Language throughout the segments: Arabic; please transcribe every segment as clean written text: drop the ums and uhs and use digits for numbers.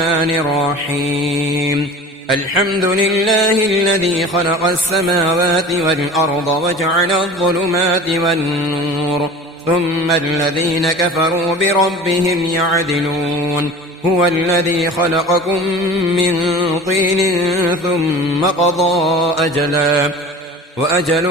الرحمن الرحيم الحمد لله الذي خلق السماوات والأرض وجعل الظلمات والنور ثم الذين كفروا بربهم يعدلون هو الذي خلقكم من طين ثم قضى أجلا وأجل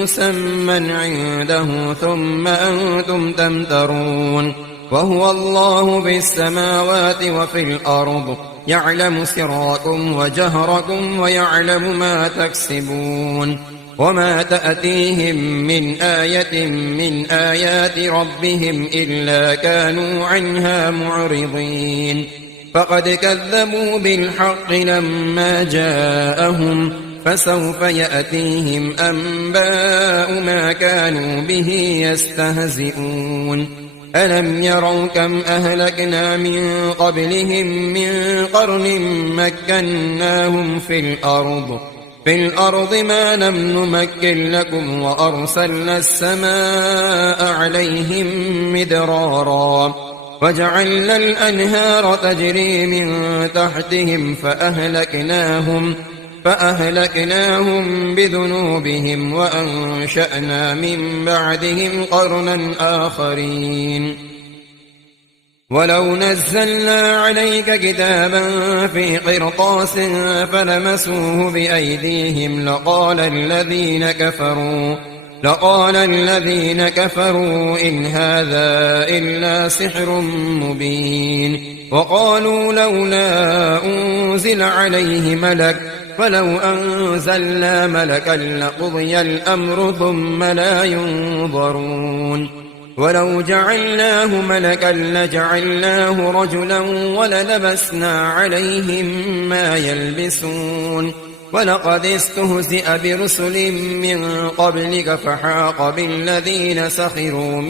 مسمى عنده ثم أنتم تمترون وهو الله في السماوات وفي الأرض يعلم سركم وجهركم ويعلم ما تكسبون وما تأتيهم من آية من آيات ربهم إلا كانوا عنها معرضين فقد كذبوا بالحق لما جاءهم فسوف يأتيهم أنباء ما كانوا به يستهزئون ألم يروا كم أهلكنا من قبلهم من قرن مكناهم في الأرض ما لم نمكن لكم وأرسلنا السماء عليهم مدرارا وجعلنا الأنهار تجري من تحتهم فأهلكناهم بذنوبهم وأنشأنا من بعدهم قرنا آخرين ولو نزلنا عليك كتابا في قرطاس فلمسوه بأيديهم لقال الذين كفروا إن هذا إلا سحر مبين وقالوا لولا أنزل عليه ملك فلو أنزلنا ملكا لقضي الأمر ثم لا ينظرون ولو جعلناه ملكا لجعلناه رجلا وللبسنا عليهم ما يلبسون ولقد استهزئ برسل من قبلك فحاق بالذين سخروا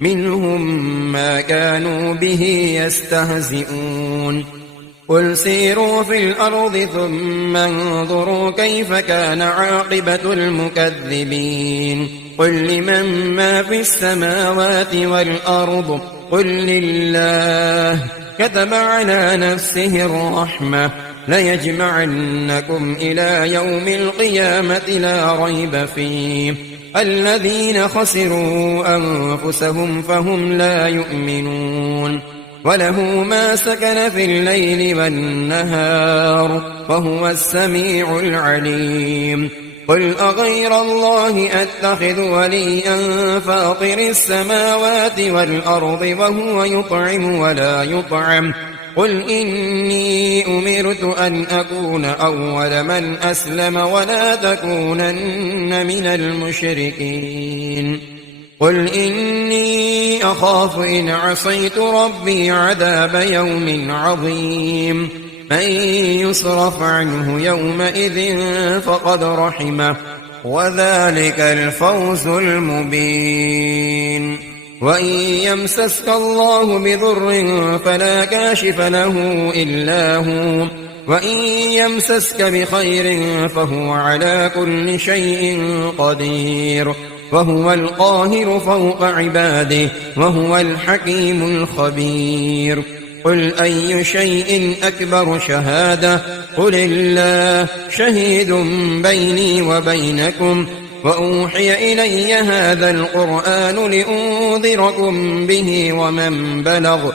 منهم ما كانوا به يستهزئون قل سيروا في الأرض ثم انظروا كيف كان عاقبة المكذبين قل لمن ما في السماوات والأرض قل لله كتب على نفسه الرحمة ليجمعنكم إلى يوم القيامة لا ريب فيه الذين خسروا أنفسهم فهم لا يؤمنون وله ما سكن في الليل والنهار وهو السميع العليم قل أغير الله أتخذ وليا فاطر السماوات والأرض وهو يطعم ولا يطعم قل إني أمرت أن أكون أول من أسلم ولا تكونن من المشركين قل إني أخاف إن عصيت ربي عذاب يوم عظيم من يصرف عنه يومئذ فقد رحمه وذلك الفوز المبين وإن يمسسك الله بضر فلا كاشف له إلا هو وإن يمسسك بخير فهو على كل شيء قدير وهو القاهر فوق عباده وهو الحكيم الخبير قل أي شيء أكبر شهادة قل الله شهيد بيني وبينكم وأوحي إلي هذا القرآن لأنذركم به ومن بلغ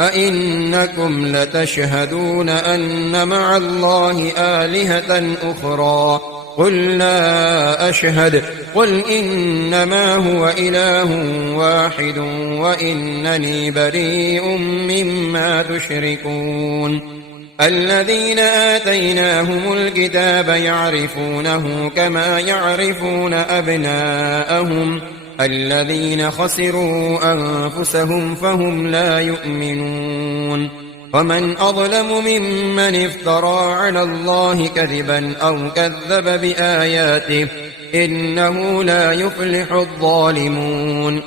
أئنكم لتشهدون أن مع الله آلهة أخرى قل لا أشهد قل إنما هو إله واحد وإنني بريء مما تشركون الذين آتيناهم الكتاب يعرفونه كما يعرفون أبناءهم الذين خسروا أنفسهم فهم لا يؤمنون ومن أظلم ممن افترى على الله كذبا أو كذب بآياته إنه لا يفلح الظالمون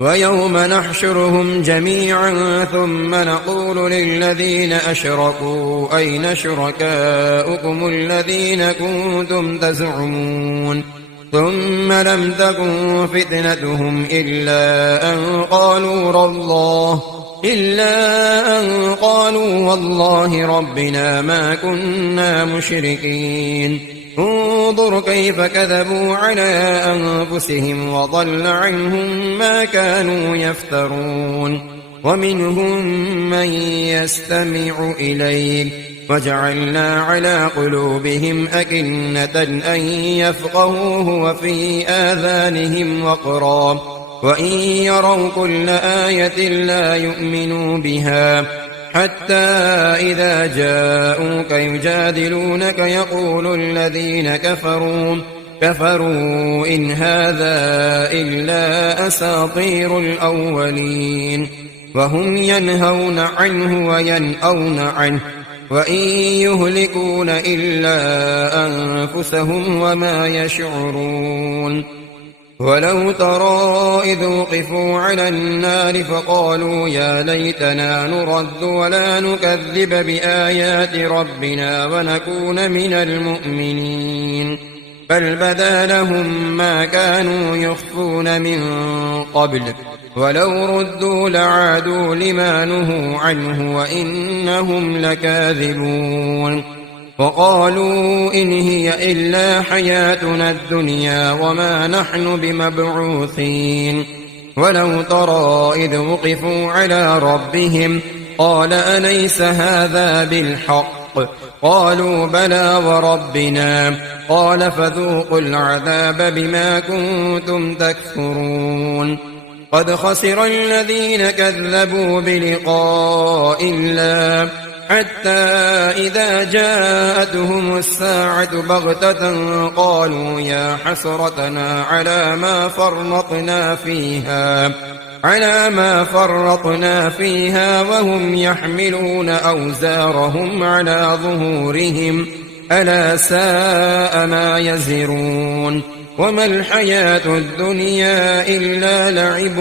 ويوم نحشرهم جميعا ثم نقول للذين أشركوا أين شركاؤكم الذين كنتم تزعمون ثم لم تكن فتنتهم إلا أن قالوا إلا أن قالوا والله ربنا ما كنا مشركين انظر كيف كذبوا على أنفسهم وضل عنهم ما كانوا يفترون ومنهم من يستمع إليك وجعلنا على قلوبهم أكنة أن يفقهوه وفي آذانهم وقرا وإن يروا كل آية لا يؤمنوا بها حتى إذا جاءوك يجادلونك يقول الذين كفروا إن هذا إلا أساطير الأولين وهم ينهون عنه وينأون عنه وإن يهلكون إلا أنفسهم وما يشعرون ولو ترى إذ وقفوا على النار فقالوا يا ليتنا نرد ولا نكذب بآيات ربنا ونكون من المؤمنين بل بدا لهم ما كانوا يخفون من قبل ولو ردوا لعادوا لما نهوا عنه وإنهم لكاذبون وقالوا إن هي إلا حياتنا الدنيا وما نحن بمبعوثين ولو ترى إذ وقفوا على ربهم قال أليس هذا بالحق قالوا بلى وربنا قال فذوقوا العذاب بما كنتم تكفرون قد خسر الذين كذبوا بلقاء الله حتى إذا جاءتهم الساعة بغتة قالوا يا حسرتنا على ما فرطنا فيها وهم يحملون أوزارهم على ظهورهم ألا ساء ما يزرون وما الحياة الدنيا إلا لعب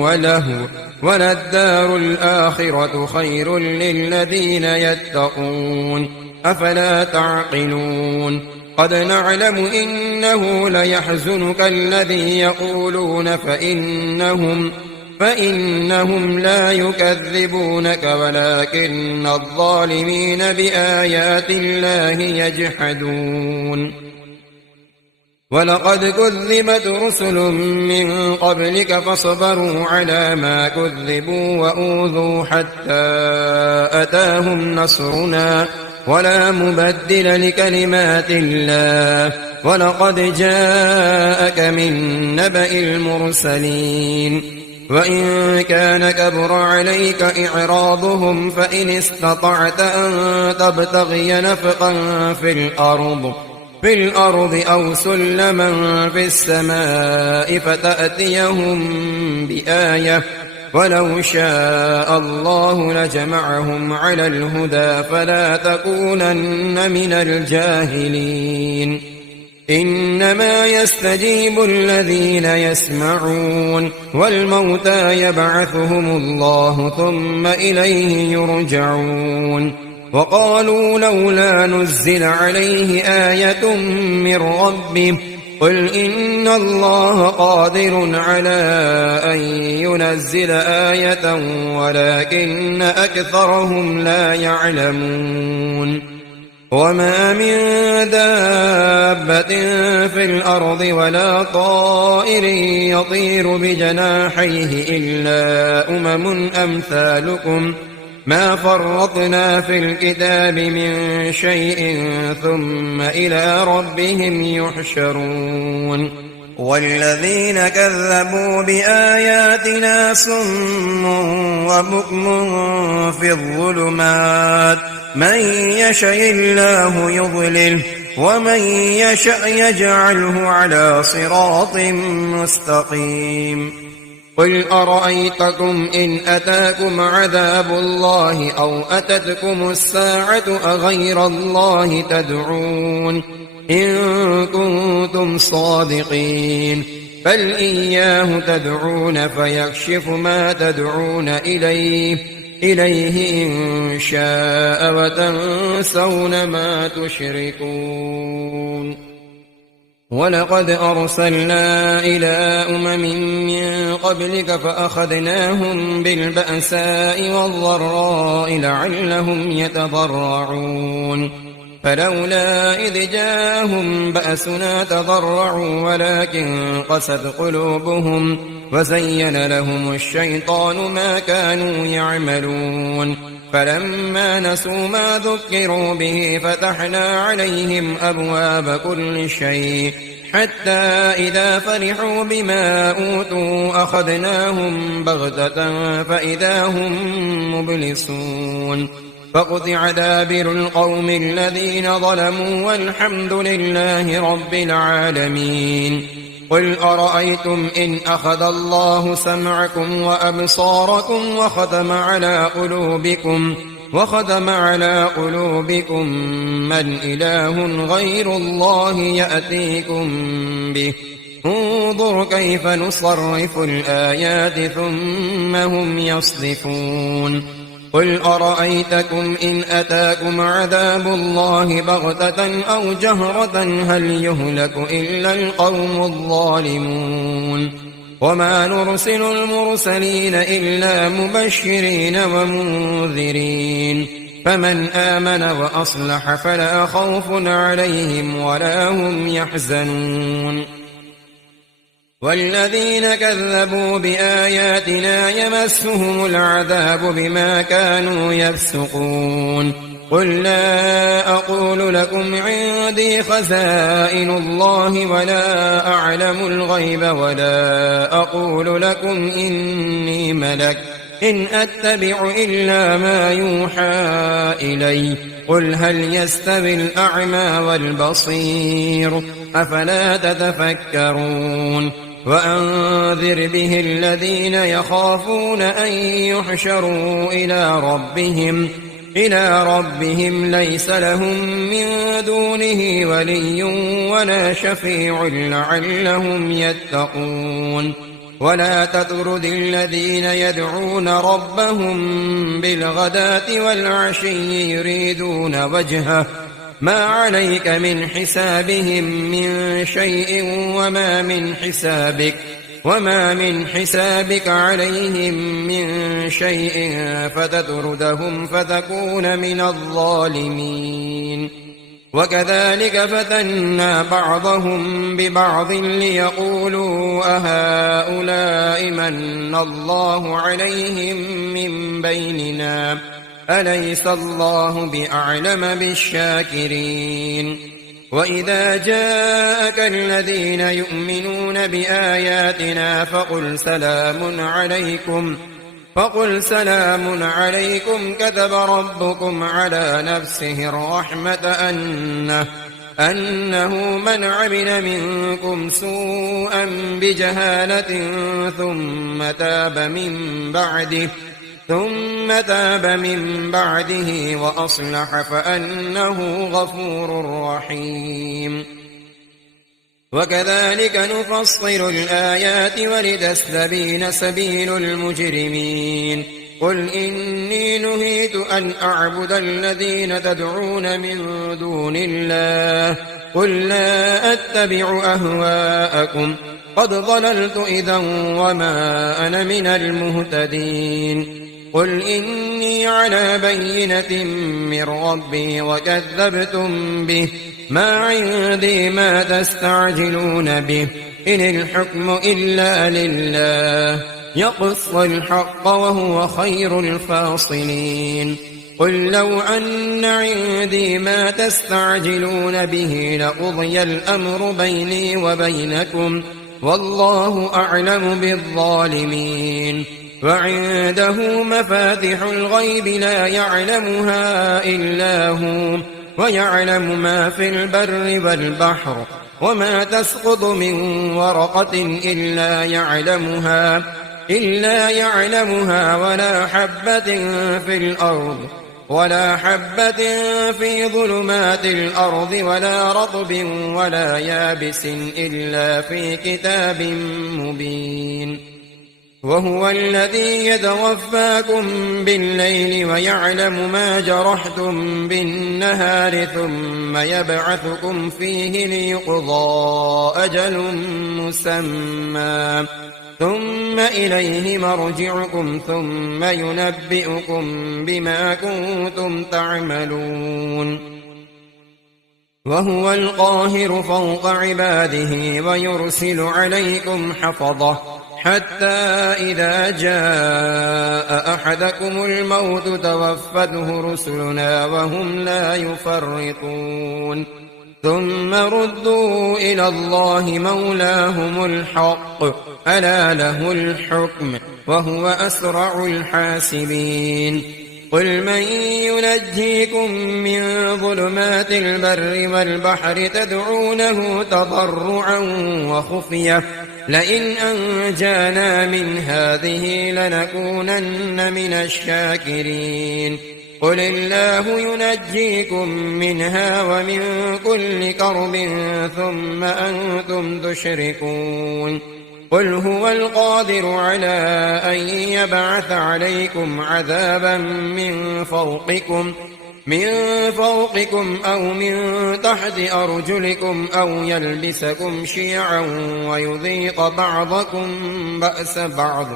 ولهو وللدار الآخرة خير للذين يتقون أفلا تعقلون قد نعلم إنه ليحزنك الذي يقولون فإنهم لا يكذبونك ولكن الظالمين بآيات الله يجحدون ولقد كذبت رسل من قبلك فصبروا على ما كذبوا وأوذوا حتى أتاهم نصرنا ولا مبدل لكلمات الله ولقد جاءك من نبأ المرسلين وإن كان كبر عليك إعراضهم فإن استطعت أن تبتغي نفقا في الأرض أو سلما في السماء فتأتيهم بآية ولو شاء الله لجمعهم على الهدى فلا تكونن من الجاهلين إنما يستجيب الذين يسمعون والموتى يبعثهم الله ثم إليه يرجعون وقالوا لولا نزل عليه آية من ربه قل إن الله قادر على أن ينزل آية ولكن أكثرهم لا يعلمون وما من دابة في الأرض ولا طائر يطير بجناحيه إلا أمثالكم ما فرطنا في الكتاب من شيء ثم إلى ربهم يحشرون والذين كذبوا بآياتنا صم وبكم في الظلمات من يشاء الله يضلله ومن يشاء يجعله على صراط مستقيم قل أرأيتكم إن أتاكم عذاب الله أو أتتكم الساعة أغير الله تدعون إن كنتم صادقين بل إياه تدعون فيكشف ما تدعون إليه إن شاء وتنسون ما تشركون ولقد أرسلنا إلى أمم من قبلك فأخذناهم بالبأساء والضراء لعلهم يتضرعون فلولا إذ جاءهم بأسنا تضرعوا ولكن قست قلوبهم وزين لهم الشيطان ما كانوا يعملون فلما نسوا ما ذكروا به فتحنا عليهم أبواب كل شيء حتى إذا فرحوا بما أوتوا أخذناهم بغتة فإذا هم مبلسون فقطع دابر القوم الذين ظلموا والحمد لله رب العالمين قل أرأيتم إن أخذ الله سمعكم وأبصاركم وختم على قلوبكم من إله غير الله يأتيكم به انظر كيف نصرف الآيات ثم هم يصدفون قل أرأيتكم إن أتاكم عذاب الله بغتة أو جهرة هل يهلك إلا القوم الظالمون وما نرسل المرسلين إلا مبشرين ومنذرين فمن آمن وأصلح فلا خوف عليهم ولا هم يحزنون والذين كذبوا بآياتنا يمسهم العذاب بما كانوا يفسقون قل لا أقول لكم عندي خزائن الله ولا أعلم الغيب ولا أقول لكم إني ملك إن أتبع إلا ما يوحى إلي قل هل يستوي الأعمى والبصير أفلا تتفكرون وأنذر به الذين يخافون أن يحشروا إلى ربهم ليس لهم من دونه ولي ولا شفيع لعلهم يتقون ولا تطرد الذين يدعون ربهم بالغداة والعشي يريدون وجهه ما عليك من حسابهم من شيء وما من حسابك عليهم من شيء فتطردهم فتكون من الظالمين وكذلك فتنا بعضهم ببعض ليقولوا أهؤلاء من الله عليهم من بيننا أليس الله بأعلم بالشاكرين وإذا جاءك الذين يؤمنون بآياتنا فقل سلام عليكم كتب ربكم على نفسه الرحمة أنه من عمل منكم سوءا بجهالة ثم تاب من بعده وأصلح فأنه غفور رحيم وكذلك نفصل الآيات ولتستبين سبيل المجرمين قل إني نهيت أن أعبد الذين تدعون من دون الله قل لا أتبع أهواءكم قد ضللت إذا وما أنا من المهتدين قل إني على بينة من ربي وكذبتم به ما عندي ما تستعجلون به إن الحكم إلا لله يقص الحق وهو خير الفاصلين قل لو أن عندي ما تستعجلون به لقضي الأمر بيني وبينكم والله أعلم بالظالمين وعنده مفاتح الغيب لا يعلمها إلا هو ويعلم ما في البر والبحر وما تسقط من ورقة إلا يعلمها ولا حبة في الأرض ولا حبة في ظلمات الأرض ولا رطب ولا يابس إلا في كتاب مبين وهو الذي يتوفاكم بالليل ويعلم ما جرحتم بالنهار ثم يبعثكم فيه ليقضى أجل مسمى ثم إليه مرجعكم ثم ينبئكم بما كنتم تعملون وهو القاهر فوق عباده ويرسل عليكم حفظة حتى إذا جاء أحدكم الموت توفته رسلنا وهم لا يفرطون ثم ردوا إلى الله مولاهم الحق ألا له الحكم وهو أسرع الحاسبين قل من ينجيكم من ظلمات البر والبحر تدعونه تضرعا وخفية لئن أنجانا من هذه لنكونن من الشاكرين قل الله ينجيكم منها ومن كل كرب ثم أنتم تشركون قل هو القادر على أن يبعث عليكم عذابا من فوقكم أو من تحت أرجلكم أو يلبسكم شيعا ويذيق بعضكم بأس بعض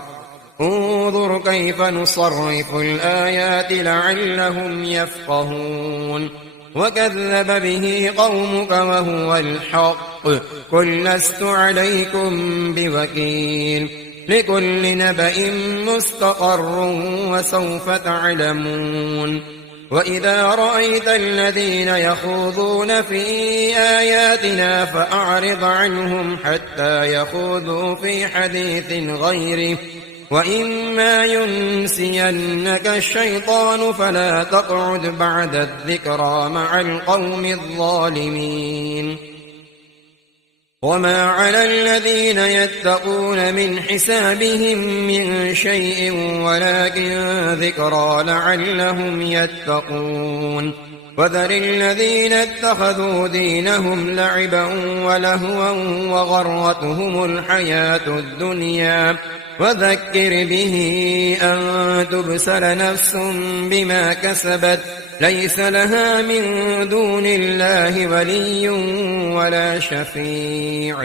انظر كيف نصرف الآيات لعلهم يفقهون وكذب به قومك وهو الحق قل لست عليكم بوكيل لكل نبأ مستقر وسوف تعلمون وإذا رأيت الذين يخوضون في آياتنا فأعرض عنهم حتى يخوضوا في حديث غيره وإما ينسينك الشيطان فلا تقعد بعد الذكرى مع القوم الظالمين وما على الذين يتقون من حسابهم من شيء ولكن ذكرى لعلهم يتقون وذر الذين اتخذوا دينهم لعبا ولهوا وغرتهم الحياة الدنيا وذكر به أن تبسل نفس بما كسبت ليس لها من دون الله ولي ولا شفيع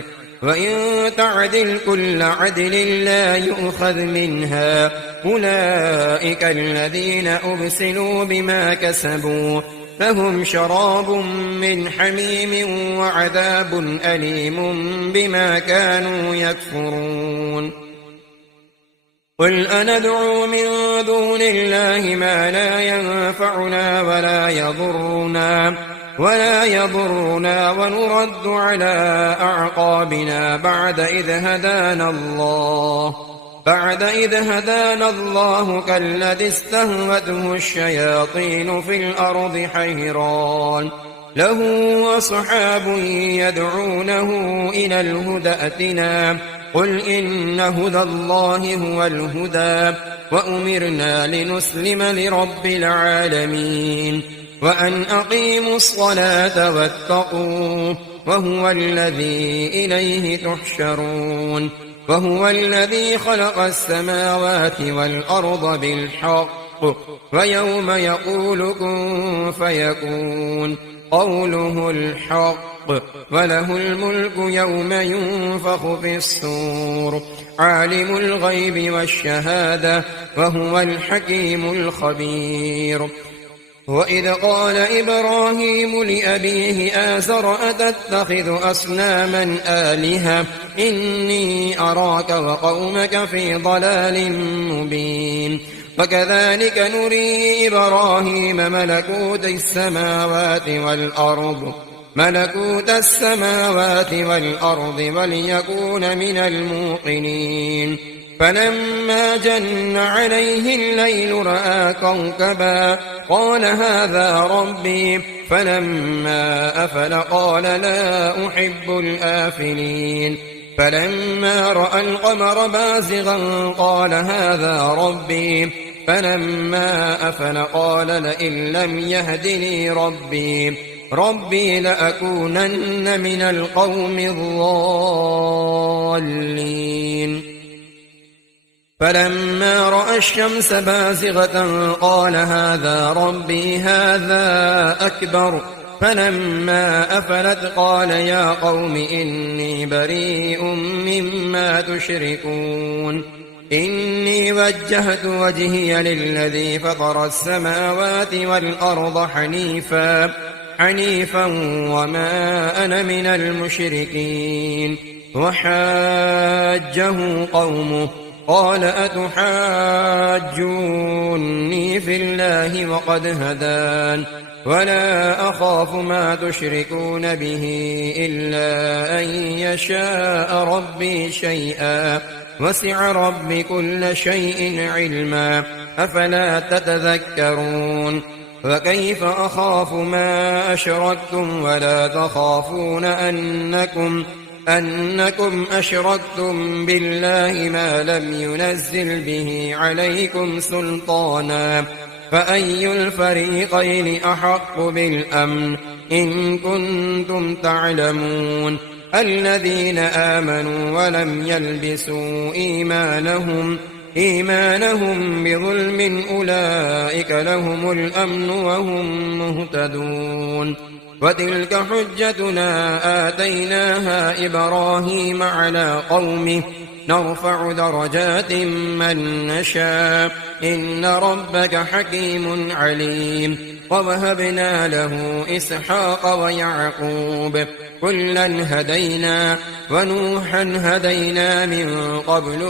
وإن تعدل كل عدل لا يؤخذ منها أولئك الذين أبسلوا بما كسبوا لهم شراب من حميم وعذاب أليم بما كانوا يكفرون قل أندعو من دون الله ما لا ينفعنا ولا يضرنا ونرد على أعقابنا بعد إذ هدانا الله كالذي استهوته الشياطين في الأرض حيران له أصحاب يدعونه إلى الهدى ائتنا قل إن هدى الله هو الهدى وأمرنا لنسلم لرب العالمين وأن أقيموا الصلاة واتقوه وهو الذي إليه تحشرون وهو الذي خلق السماوات والأرض بالحق ويوم يقول كن فيكون قوله الحق وله الملك يوم ينفخ في الصور عالم الغيب والشهادة وهو الحكيم الخبير وإذ قال إبراهيم لأبيه آزر أتتخذ أصناما آلهة إني أراك وقومك في ضلال مبين وكذلك نري إبراهيم ملكوت السماوات والأرض وليكون من الموقنين فلما جن عليه الليل رأى كوكبا قال هذا ربي فلما أفل قال لا أحب الآفلين فلما رأى القمر بازغا قال هذا ربي فلما أفل قال لئن لم يهدني ربي لأكونن من القوم الضالين فلما رأى الشمس بازغة قال هذا ربي هذا أكبر فلما أفلت قال يا قوم إني بريء مما تشركون إني وجهت وجهي للذي فطر السماوات والأرض حنيفا وما أنا من المشركين وحاجه قومه قال أتحاجوني في الله وقد هدان ولا أخاف ما تشركون به إلا أن يشاء ربي شيئا وسع ربي كل شيء علما أفلا تتذكرون وكيف أخاف ما أشركتم ولا تخافون أنكم أشركتم بالله ما لم ينزل به عليكم سلطانا فأي الفريقين أحق بالأمن إن كنتم تعلمون الذين آمنوا ولم يلبسوا إيمانهم بظلم أولئك لهم الأمن وهم مهتدون وتلك حجتنا آتيناها إبراهيم على قومه نرفع درجات من نشاء إن ربك حكيم عليم ووهبنا له إسحاق ويعقوب كلا هدينا ونوحا هدينا من قبل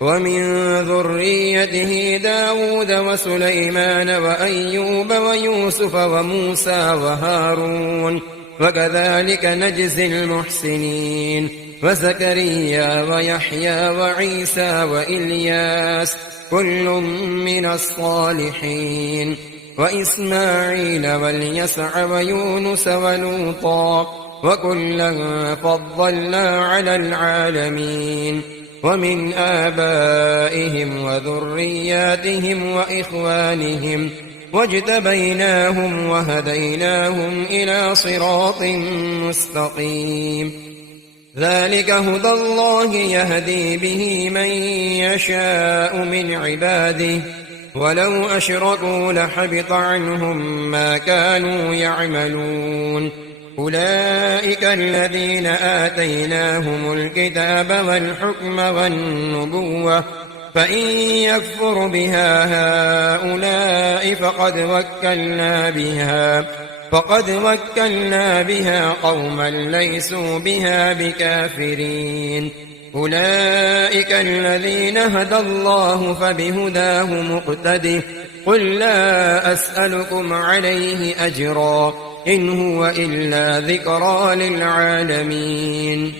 ومن ذريته داود وسليمان وأيوب ويوسف وموسى وهارون وكذلك نجزي المحسنين وزكريا ويحيى وعيسى وإلياس كل من الصالحين وإسماعيل واليسع ويونس ولوطا وكلا فضلنا على العالمين ومن آبائهم وذرياتهم وإخوانهم واجتبيناهم وهديناهم إلى صراط مستقيم ذلك هدى الله يهدي به من يشاء من عباده ولو أشركوا لحبط عنهم ما كانوا يعملون أولئك الذين آتيناهم الكتاب والحكم والنبوة فإن يكفر بها هؤلاء فقد وكلنا بها قوما ليسوا بها بكافرين أولئك الذين هدى الله فبهداه مقتده قل لا أسألكم عليه أجرا إن هو إلا ذكرى للعالمين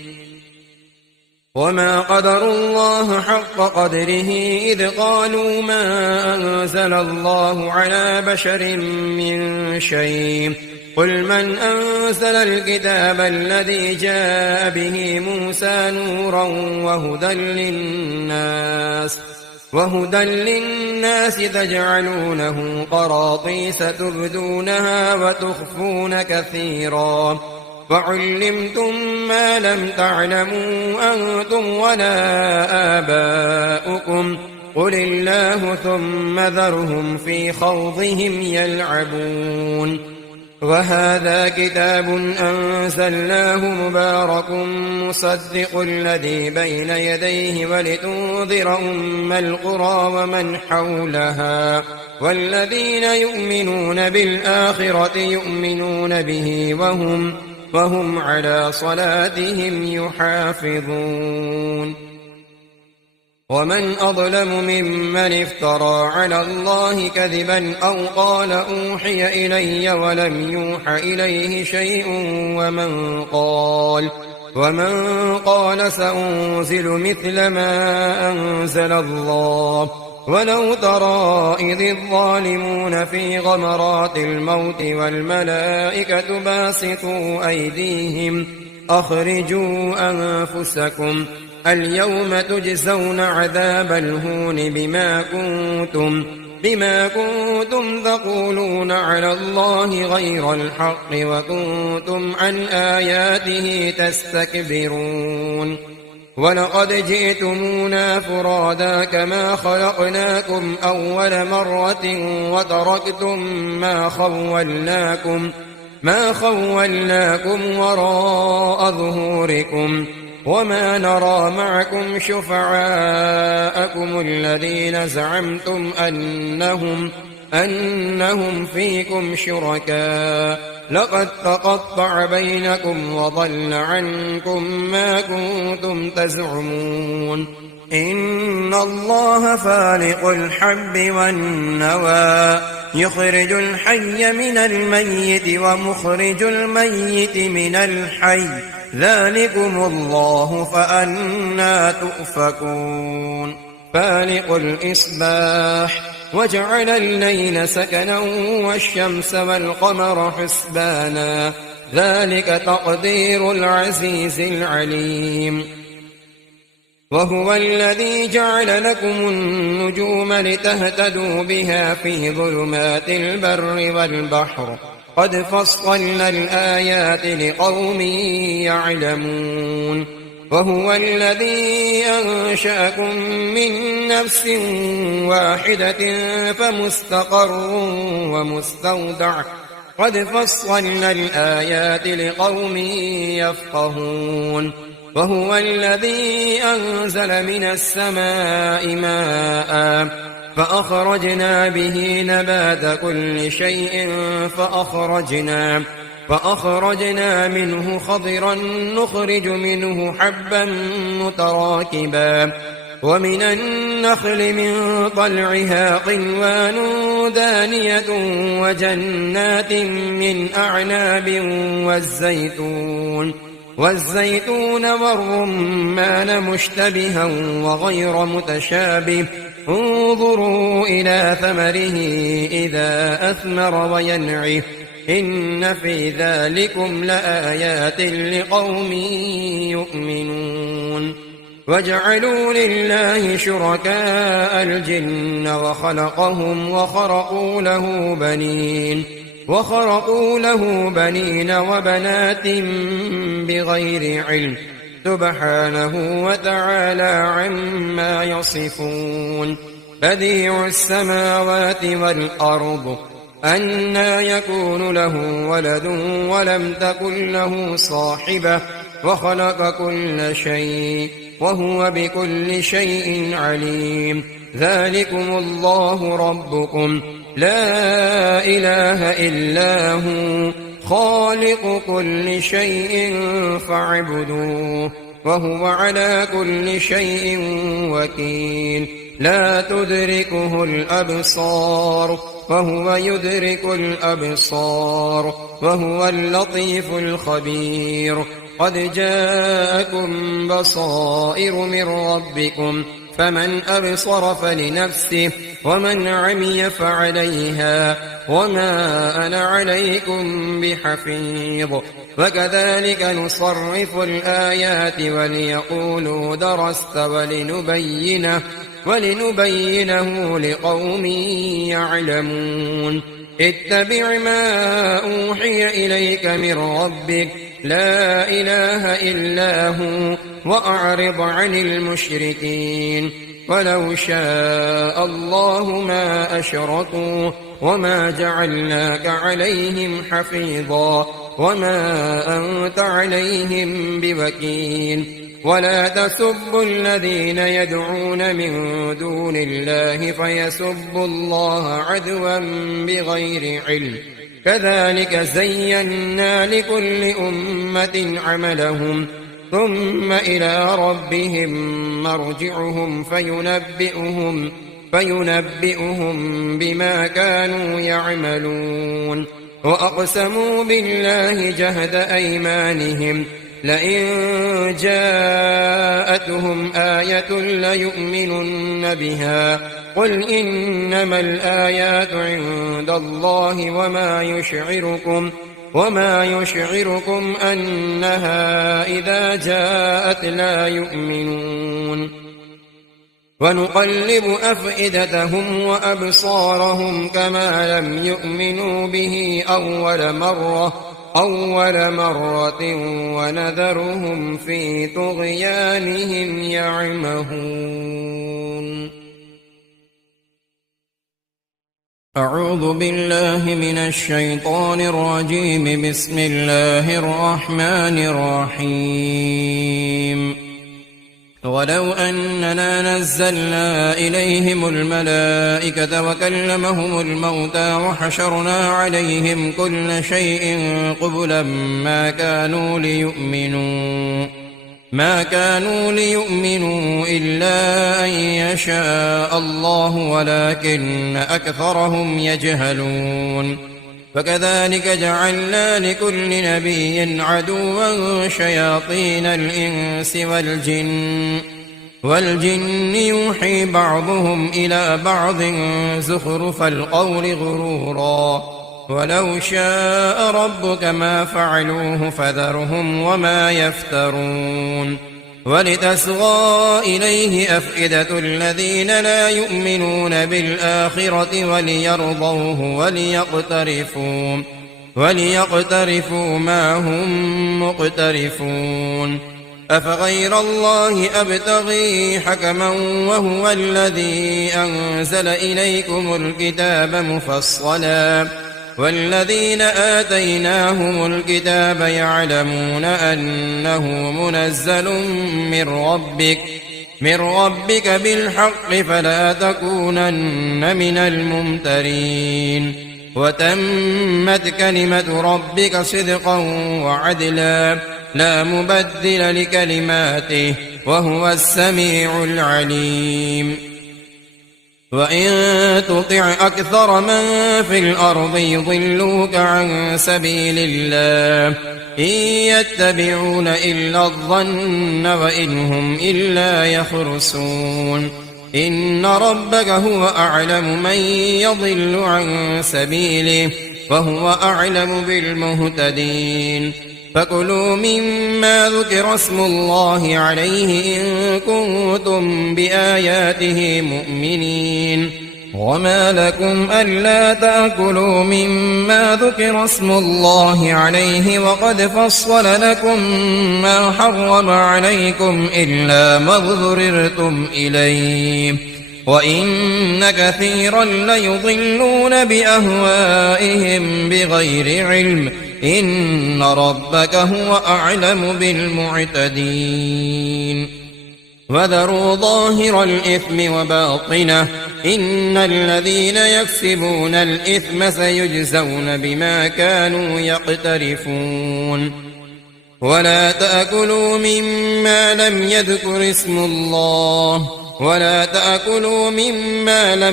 وما قدروا الله حق قدره إذ قالوا ما أنزل الله على بشر من شيء قل من أنزل الكتاب الذي جاء به موسى نورا وهدى للناس تجعلونه قراطيس تبدونها وتخفون كثيرا وعلمتم ما لم تعلموا أنتم ولا آباؤكم قل الله ثم ذرهم في خوضهم يلعبون وهذا كتاب أنزلناه مبارك مصدق الذي بين يديه ولتنذر أم القرى ومن حولها والذين يؤمنون بالآخرة يؤمنون به وهم على صلاتهم يحافظون ومن أظلم ممن افترى على الله كذبا أو قال أوحي إلي ولم يوح إليه شيء ومن قال سأنزل مثل ما أنزل الله ولو ترى إذ الظالمون في غمرات الموت والملائكة باسطوا أيديهم أخرجوا أنفسكم اليوم تجزون عذاب الهون بما كنتم تقولون على الله غير الحق وكنتم عن آياته تستكبرون ولقد جئتمونا فرادا كما خلقناكم أول مرة وتركتم ما خولناكم وراء ظهوركم وما نرى معكم شفعاءكم الذين زعمتم أنهم فيكم شركاء لقد تقطع بينكم وضل عنكم ما كنتم تزعمون إن الله فالق الحب والنوى يخرج الحي من الميت ومخرج الميت من الحي ذلكم الله فأنى تؤفكون فالق الإصباح وجعل الليل سكنا والشمس والقمر حسبانا ذلك تقدير العزيز العليم وهو الذي جعل لكم النجوم لتهتدوا بها في ظلمات البر والبحر قد فصلنا الآيات لقوم يعلمون وهو الذي أنشأكم من نفس واحدة فمستقر ومستودع قد فصلنا الآيات لقوم يفقهون وهو الذي أنزل من السماء ماء فأخرجنا به نبات كل شيء فأخرجنا منه خضرا نخرج منه حبا متراكبا ومن النخل من طلعها قنوان دانية وجنات من أعناب والزيتون والرمان مشتبها وغير متشابه انظروا إلى ثمره إذا أثمر وينعه إن في ذلكم لآيات لقوم يؤمنون وجعلوا لله شركاء الجن وخلقهم وخرقوا له بنين وبنات بغير علم سبحانه وتعالى عما يصفون بديع السماوات والأرض أنى يكون له ولد ولم تكن له صاحبة وخلق كل شيء وهو بكل شيء عليم ذلكم الله ربكم لا إله إلا هو خالق كل شيء فاعبدوه وهو على كل شيء وكيل لا تدركه الأبصار وهو يدرك الأبصار وهو اللطيف الخبير قد جاءكم بصائر من ربكم فمن أبصر فلنفسه ومن عمي فعليها وما أنا عليكم بحفيظ وكذلك نصرف الآيات وليقولوا درست ولنبينه لقوم يعلمون اتبع ما أوحي إليك من ربك لا إله إلا هو وأعرض عن المشركين ولو شاء الله ما أشركوا وما جعلناك عليهم حفيظا وما أنت عليهم بوكيل ولا تسبوا الذين يدعون من دون الله فيسبوا الله عدوا بغير علم كذلك زينا لكل أمة عملهم ثم إلى ربهم مرجعهم فينبئهم بما كانوا يعملون وأقسموا بالله جهد أيمانهم لئن جاءتهم آية ليؤمنن بها قل إنما الآيات عند الله وما يشعركم أنها إذا جاءت لا يؤمنون ونقلب أفئدتهم وأبصارهم كما لم يؤمنوا به أول مرة أول مرة ونذرهم في طغيانهم يعمهون. أعوذ بالله من الشيطان الرجيم. بسم الله الرحمن الرحيم. ولو أننا نزلنا إليهم الملائكة وكلمهم الموتى وحشرنا عليهم كل شيء قبلا ما كانوا ليؤمنوا إلا أن يشاء الله ولكن أكثرهم يجهلون. فكذلك جعلنا لكل نبي عدوا شياطين الإنس والجن يوحي بعضهم إلى بعض زخرف القول غرورا ولو شاء ربك ما فعلوه فذرهم وما يفترون. ولتصغى إليه أفئدة الذين لا يؤمنون بالآخرة وليرضوه وليقترفوا ما هم مقترفون. أفغير الله أبتغي حكما وهو الذي أنزل إليكم الكتاب مفصلا والذين آتيناهم الكتاب يعلمون أنه منزل من ربك بالحق فلا تكونن من الممترين. وتمت كلمة ربك صدقا وعدلا لا مبدل لكلماته وهو السميع العليم. وإن تطع أكثر من في الأرض يضلوك عن سبيل الله إن يتبعون إلا الظن وإن هم إلا يخرصون. إن ربك هو أعلم من يضل عن سبيله وهو أعلم بالمهتدين. فكلوا مما ذكر اسم الله عليه إن كنتم بآياته مؤمنين. وما لكم ألا تأكلوا مما ذكر اسم الله عليه وقد فصل لكم ما حرم عليكم إلا ما اضطررتم إليه وإن كثيرا ليضلون بأهوائهم بغير علم إن ربك هو أعلم بالمعتدين. وذروا ظاهر الإثم وباطنه إن الذين يكسبون الإثم سيجزون بما كانوا يقترفون. ولا تأكلوا مما لم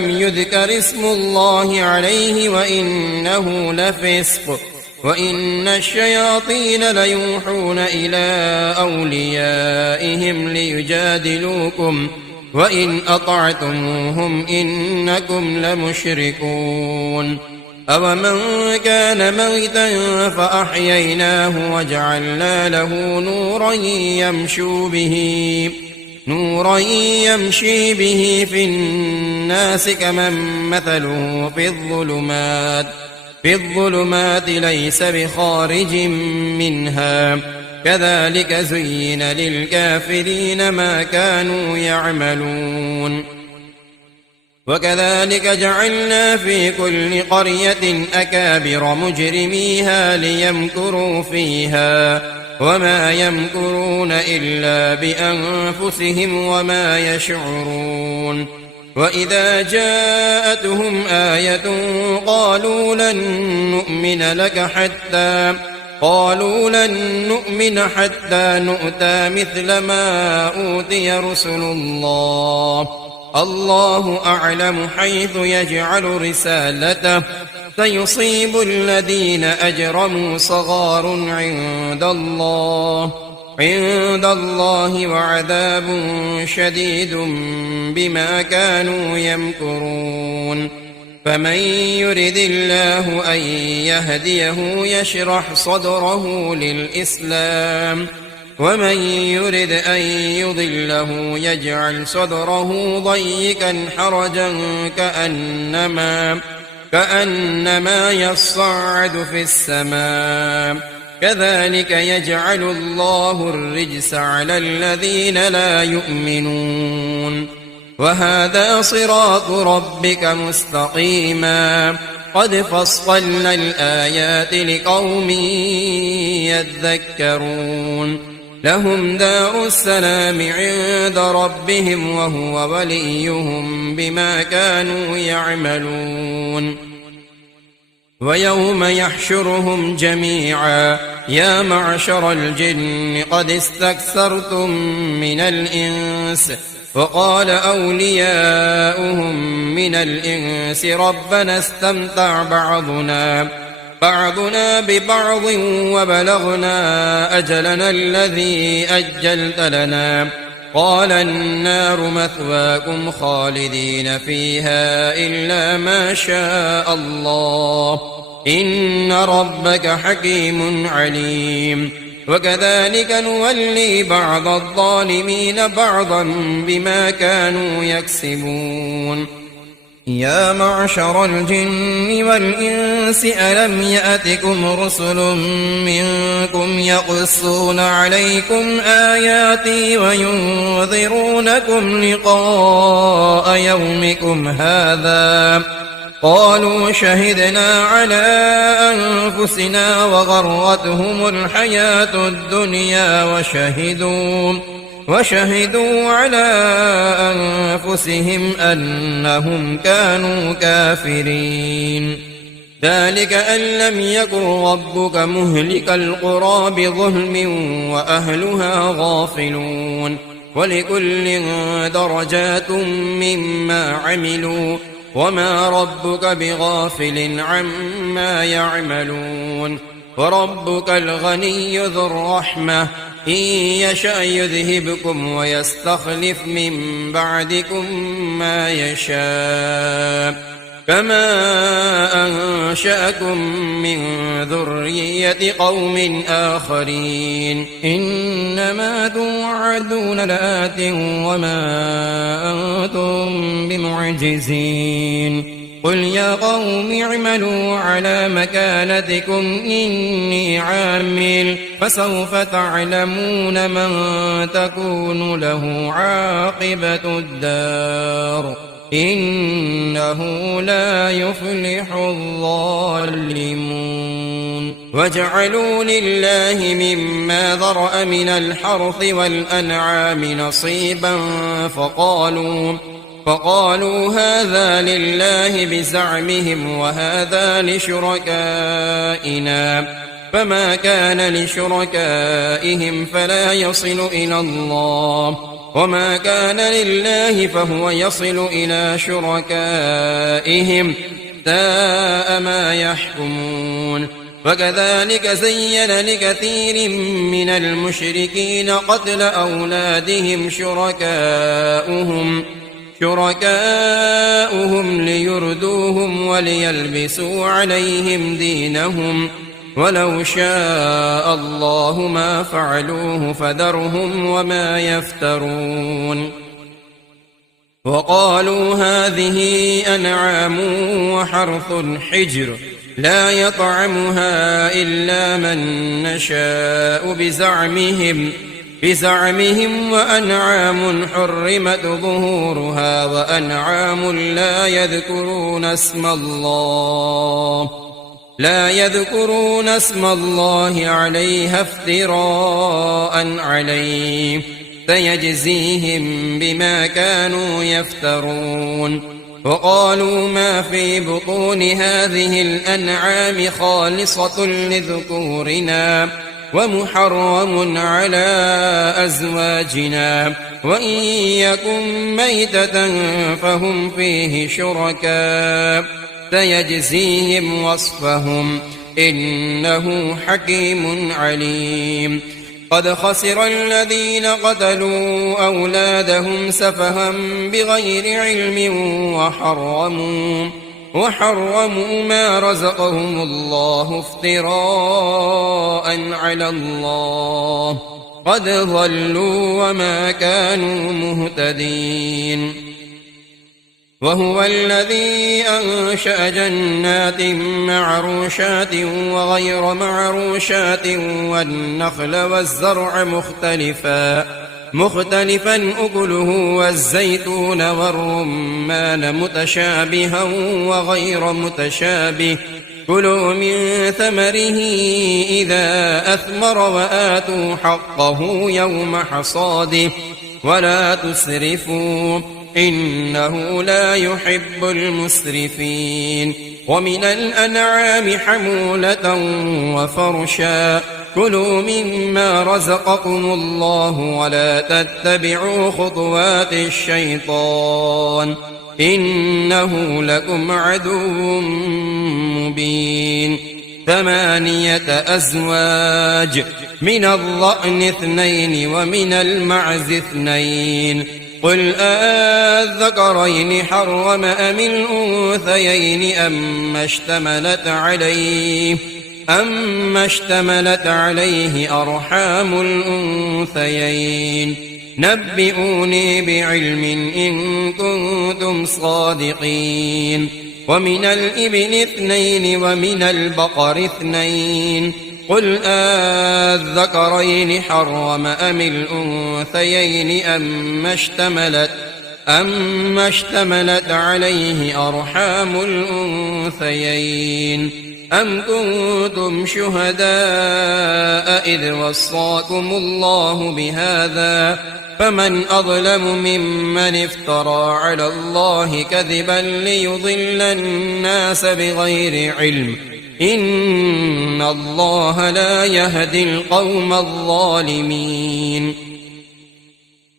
يذكر اسم الله عليه وإنه لفسق وإن الشياطين ليوحون إلى أوليائهم ليجادلوكم وإن أطعتموهم إنكم لمشركون. أومن كان ميتا فأحييناه وجعلنا له نورا يمشي به في الناس كمن مثله في الظلمات ليس بخارج منها كذلك زين للكافرين ما كانوا يعملون. وكذلك جعلنا في كل قرية أكابر مجرميها ليمكروا فيها وما يمكرون إلا بأنفسهم وما يشعرون. وإذا جاءتهم آية قالوا لن نؤمن حتى نؤتى مثل ما أوتي رسل الله أعلم حيث يجعل رسالته سيصيب الذين أجرموا صغار عند الله وعذاب شديد بما كانوا يمكرون. فمن يرد الله أن يهديه يشرح صدره للإسلام ومن يرد أن يضله يجعل صدره ضيقا حرجا كأنما يصعد في السماء كذلك يجعل الله الرجس على الذين لا يؤمنون وهذا صراط ربك مستقيما قد فصلنا الآيات لقوم يذكرون لهم دار السلام عند ربهم وهو وليهم بما كانوا يعملون ويوم يحشرهم جميعا يا معشر الجن قد استكثرتم من الإنس وقال أولياؤهم من الإنس ربنا استمتع بعضنا ببعض وبلغنا أجلنا الذي أجلت لنا قال النار مثواكم خالدين فيها إلا ما شاء الله إن ربك حكيم عليم وكذلك نولي بعض الظالمين بعضا بما كانوا يكسبون يا معشر الجن والإنس ألم يأتكم رسل منكم يقصون عليكم آياتي وينذرونكم لقاء يومكم هذا قالوا شهدنا على أنفسنا وغرتهم الحياة الدنيا وشهدوا على أنفسهم أنهم كانوا كافرين ذلك أن لم يكن ربك مهلك القرى بظلم وأهلها غافلون ولكل درجات مما عملوا وما ربك بغافل عما يعملون وربك الغني ذو الرحمة إن يشأ يذهبكم ويستخلف من بعدكم ما يشاء كما أنشأكم من ذرية قوم آخرين إنما توعدون لآت وما أنتم بمعجزين قل يا قوم اعملوا على مكانتكم إني عامل فسوف تعلمون من تكون له عاقبة الدار إنه لا يفلح الظالمون وجعلوا لله مما ذرأ من الحرث والأنعام نصيبا فقالوا هذا لله بزعمهم وهذا لشركائنا فما كان لشركائهم فلا يصل إلى الله وما كان لله فهو يصل إلى شركائهم ساء ما يحكمون وكذلك زين لكثير من المشركين قتل أولادهم شركاؤهم ليردوهم وليلبسوا عليهم دينهم ولو شاء الله ما فعلوه فذرهم وما يفترون وقالوا هذه أنعام وحرث حجر لا يطعمها إلا من نشاء بزعمهم وأنعام حرمت ظهورها وأنعام لا يذكرون اسم الله عليها افتراء عليه سيجزيهم بما كانوا يفترون وقالوا ما في بطون هذه الأنعام خالصة لذكورنا ومحرم على أزواجنا وإن يكن ميتة فهم فيه شركاء سيجزيهم وصفهم إنه حكيم عليم قد خسر الذين قتلوا أولادهم سفها بغير علم وحرموا ما رزقهم الله افتراء على الله قد ضلوا وما كانوا مهتدين وهو الذي أنشأ جنات معروشات وغير معروشات والنخل والزرع مختلفا أكله والزيتون والرمان متشابها وغير متشابه كلوا من ثمره إذا أثمر وآتوا حقه يوم حصاده ولا تسرفوا إنه لا يحب المسرفين ومن الأنعام حمولة وفرشا كلوا مما رزقكم الله ولا تتبعوا خطوات الشيطان إنه لكم عدو مبين 8 أزواج من الضأن 2 ومن المعز 2 قل أذكرين حرم أم الأنثيين أما اشتملت عليه أرحام الأنثيين نبئوني بعلم إن كنتم صادقين ومن الإبل 2 ومن البقر 2 قل أذكرين حرم أم الأنثيين أما اشتملت عليه أرحام الأنثيين أم كنتم شهداء إذ وصاكم الله بهذا فمن أظلم ممن افترى على الله كذبا ليضل الناس بغير علم إن الله لا يهدي القوم الظالمين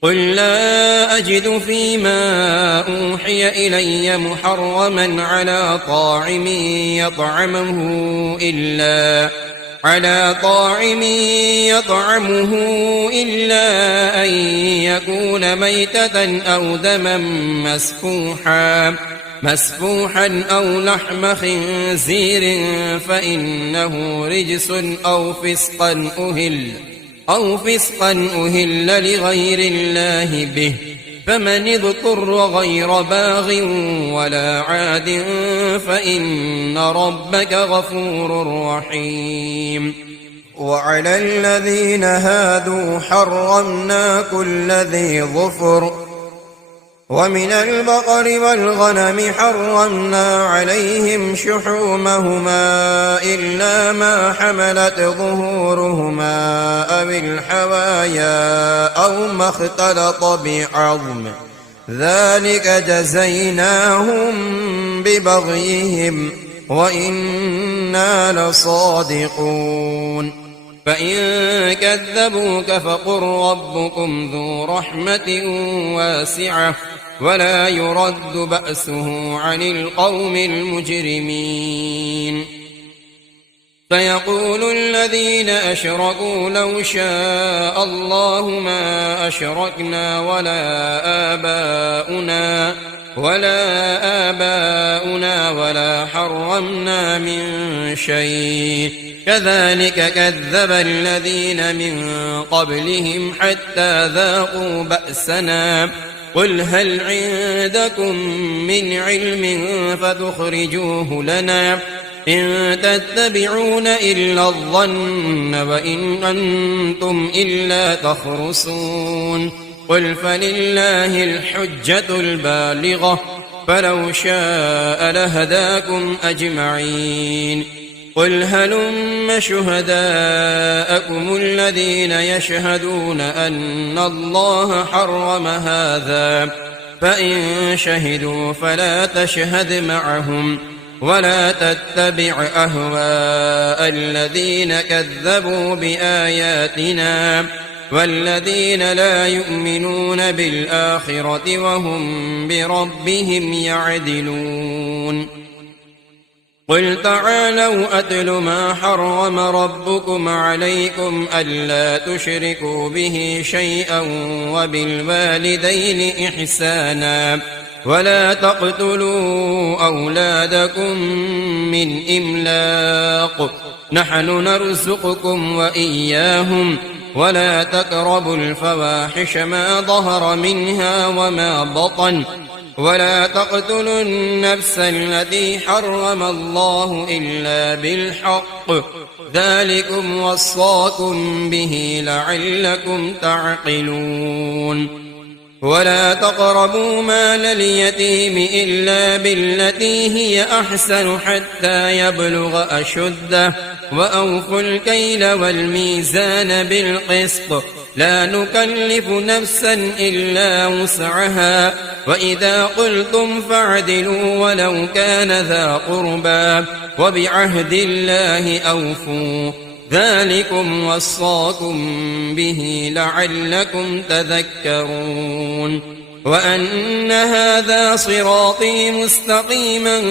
قل لا أجد فيما أوحي إلي محرما على طاعم يطعمه إلا أن يكون ميتة أو دما مسفوحا أو لحم خنزير فإنه رجس أو فسقا أهل لغير الله به فمن اضطر غير باغ ولا عاد فإن ربك غفور رحيم وعلى الذين هادوا حرمنا كل ذي ظفر ومن البقر والغنم حرمنا عليهم شحومهما إلا ما حملت ظهورهما أو الحوايا أو ما اختلط بعظم ذلك جزيناهم ببغيهم وإنا لصادقون فإن كذبوك فقل ربكم ذو رحمة واسعة ولا يرد بأسه عن القوم المجرمين فيقول الذين أشركوا لو شاء الله ما أشركنا ولا آباؤنا ولا حرمنا من شيء كذلك كذب الذين من قبلهم حتى ذاقوا بأسنا قل هل عندكم من علم فتخرجوه لنا إن تتبعون إلا الظن وإن أنتم إلا تخرصون قل فلله الحجة البالغة فلو شاء لهداكم أجمعين قل هلم شهداءكم الذين يشهدون أن الله حرم هذا فإن شهدوا فلا تشهد معهم ولا تتبع أهواء الذين كذبوا بآياتنا والذين لا يؤمنون بالآخرة وهم بربهم يعدلون قل تعالوا أتل ما حرم ربكم عليكم ألا تشركوا به شيئا وبالوالدين إحسانا ولا تقتلوا أولادكم من إملاق نحن نرزقكم وإياهم ولا تقربوا الفواحش ما ظهر منها وما بطن ولا تقتلوا النفس التي حرم الله إلا بالحق ذلكم وصاكم به لعلكم تعقلون ولا تقربوا مال اليتيم إلا بالتي هي أحسن حتى يبلغ أشده وأوفوا الكيل والميزان بالقسط لا نكلف نفسا إلا وسعها وإذا قلتم فاعدلوا ولو كان ذا قربى وبعهد الله أوفوا ذلكم وصاكم به لعلكم تذكرون وأن هذا صراطي مستقيما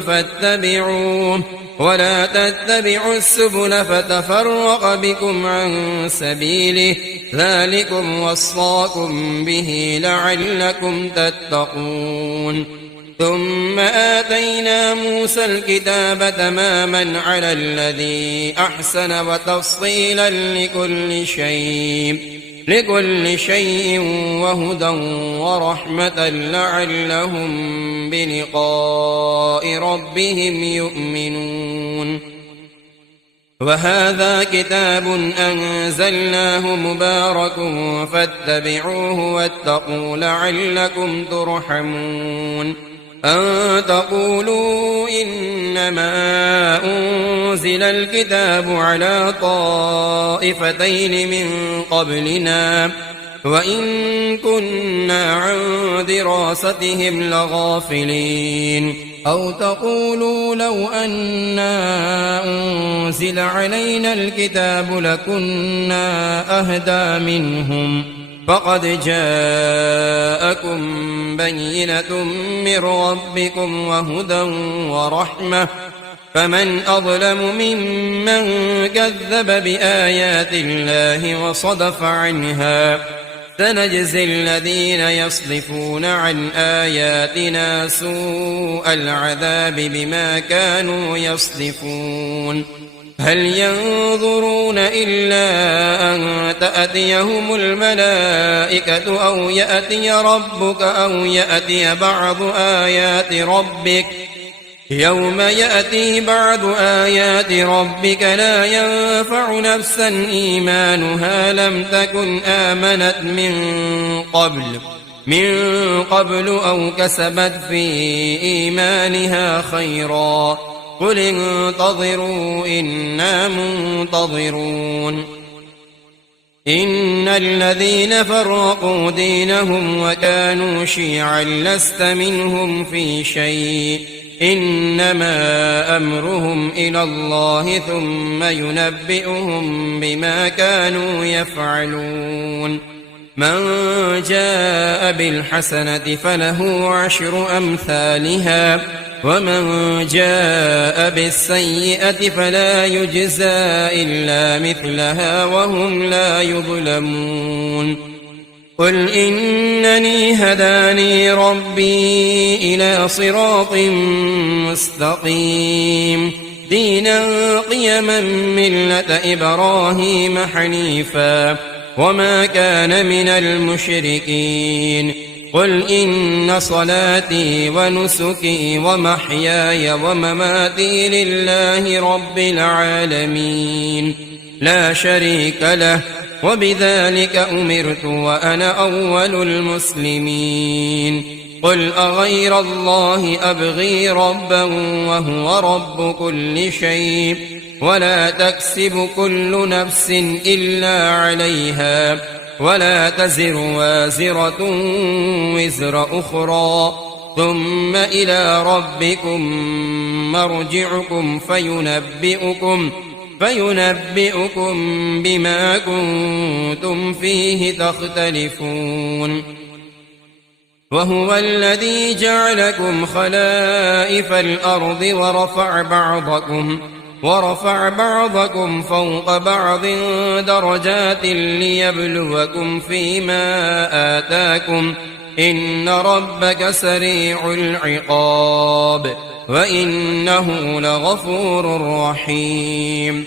فاتبعوه ولا تتبعوا السبل فتفرق بكم عن سبيله ذلكم وصاكم به لعلكم تتقون ثم آتينا موسى الكتاب تماما على الذي أحسن وتفصيلا لكل شيء وهدى ورحمة لعلهم بلقاء ربهم يؤمنون وهذا كتاب أنزلناه مبارك فاتبعوه واتقوا لعلكم ترحمون أن تقولوا إنما أنزل الكتاب على طائفتين من قبلنا وإن كنا عن دراستهم لغافلين أو تقولوا لو أنا أنزل علينا الكتاب لكنا أهدى منهم فقد جاءكم بينة من ربكم وهدى ورحمة فمن أظلم ممن كذب بآيات الله وصدف عنها سنجزي الذين يصدفون عن آياتنا سوء العذاب بما كانوا يصدفون هل ينظرون إلا أن تأتيهم الملائكة أو يأتي ربك أو يأتي بعض آيات ربك يوم يأتي بعض آيات ربك لا ينفع نفسا إيمانها لم تكن آمنت من قبل أو كسبت في إيمانها خيرا قل انتظروا إنا منتظرون إن الذين فرقوا دينهم وكانوا شيعا لست منهم في شيء إنما أمرهم إلى الله ثم ينبئهم بما كانوا يفعلون من جاء بالحسنة فله 10 أمثالها ومن جاء بالسيئة فلا يجزى إلا مثلها وهم لا يظلمون قل إنني هداني ربي إلى صراط مستقيم دينا قيما ملة إبراهيم حنيفا وما كان من المشركين قل إن صلاتي ونسكي ومحياي ومماتي لله رب العالمين لا شريك له وبذلك أمرت وأنا أول المسلمين قل أغير الله أبغي ربا وهو رب كل شيء ولا تكسب كل نفس إلا عليها ولا تزر وازرة وزر أخرى ثم إلى ربكم مرجعكم فينبئكم بما كنتم فيه تختلفون وهو الذي جعلكم خلائف الأرض ورفع بعضكم فوق بعض درجات ليبلوكم فيما آتاكم إن ربك سريع العقاب وإنه لغفور رحيم